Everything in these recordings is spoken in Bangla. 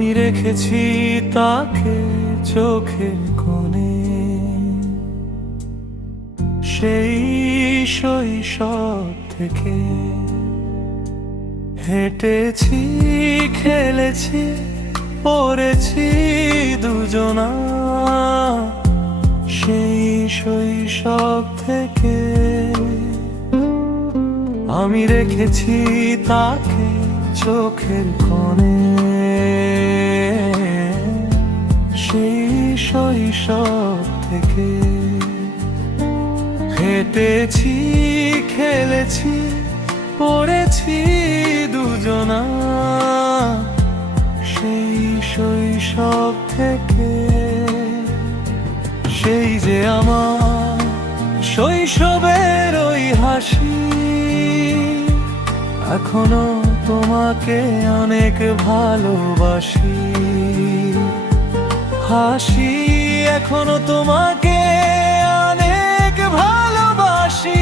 আমি রেখেছি তাকে চোখের কোণে, সেই শৈশব থেকে হেঁটেছি, খেলেছি, পড়েছি দুজনা, সেই শৈশব থেকে আমি রেখেছি তাকে চোখের কোণে, সেই শৈশব থেকে হেঁটেছি, খেলেছি, পড়েছি দুজনা, সেই শৈশব থেকে। সেই যে আমার শৈশবের ওই হাসি, এখনো তোমাকে অনেক ভালোবাসি, হাসি এখনো তোমাকে অনেক ভালোবাসি।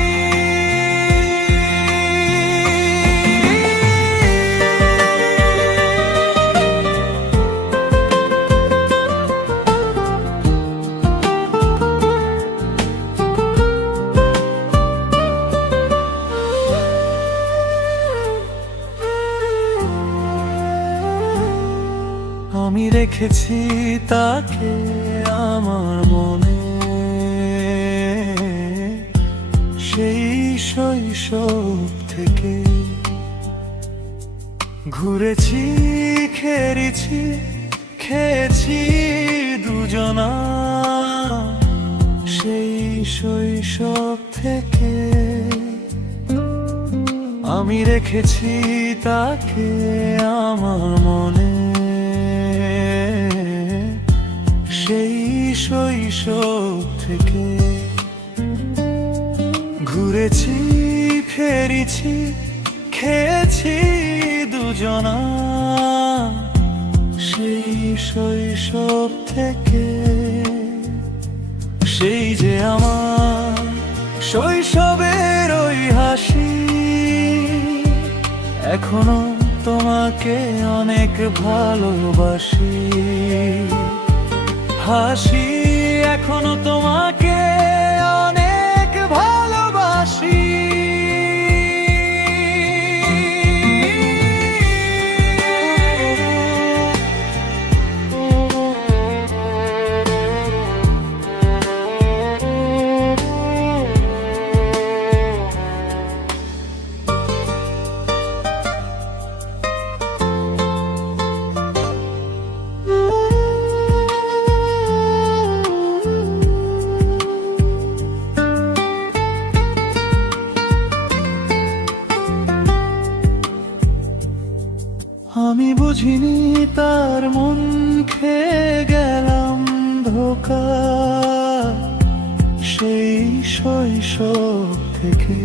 আমি রেখেছি তাকে আমার মনে, সেই শৈশব থেকে ঘুরেছি, খেলেছি, খেয়েছি দুজনা, সেই শৈশব থেকে আমি রেখেছি তাকে আমার মনে, সেই শৈশব থেকে ঘুরেছি, ফেরেছি, খেয়েছি দুজনা, সেই শৈশব থেকে। সেই যে আমার শৈশবের ওই হাসি, এখনো তোমাকে অনেক ভালোবাসি, হাসি এখনো তোমাকে অনেক ভালোবাসি। আমি বুঝিনি তার মন খেয়ে গেলাম ধোঁকা, সেই শৈশব থেকে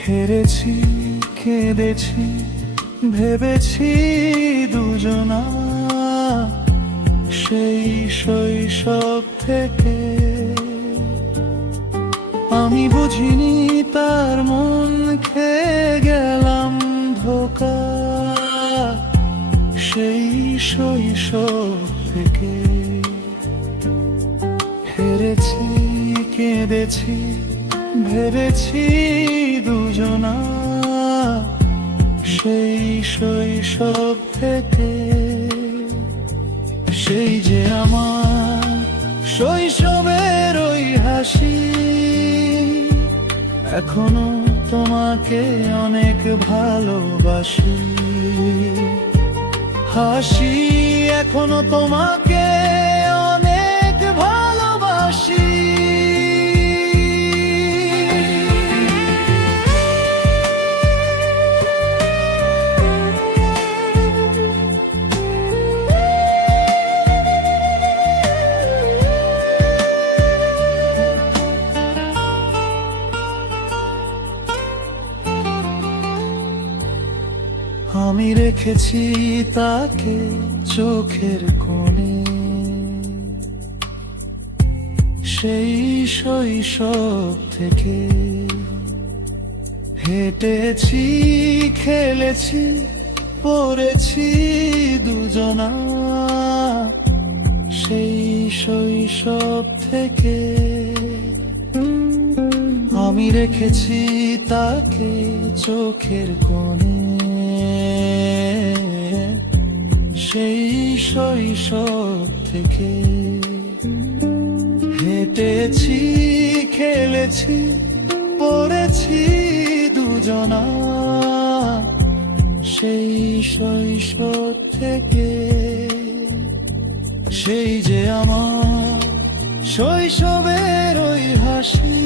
হেরেছি, কেঁদেছি, ভেবেছি দুজনা, সেই শৈশব থেকে আমি বুঝিনি তার মন খেয়ে গেলাম ধোঁকা, সেই শৈশব থেকে হেরেছি, কেঁদেছি, ভেবেছি দুজনা, সেই শৈশব থেকে। সেই যে আমার শৈশবের ওই হাসি, এখনো তোমাকে অনেক ভালোবাসি, হাসি এখনো তোমাকে অনেক ভালোবাসি। আমি রেখেছি তাকে চোখের কোণে, সেই শৈশব থেকে হেঁটেছি, খেলেছি, পড়েছি দুজনা সেই শৈশব থেকে। আমি রেখেছি তাকে চোখের কোণে সেই শৈশব থেকে। হেঁটেছি, খেলেছি, পড়েছি দুজনা সেই শৈশব থেকে। সেই যে আমার শৈশবের ওই হাসি,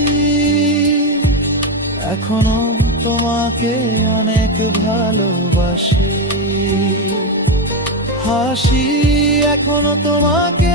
এখনো তোমাকে অনেক ভালোবাসি। হাসি এখনো তোমাকে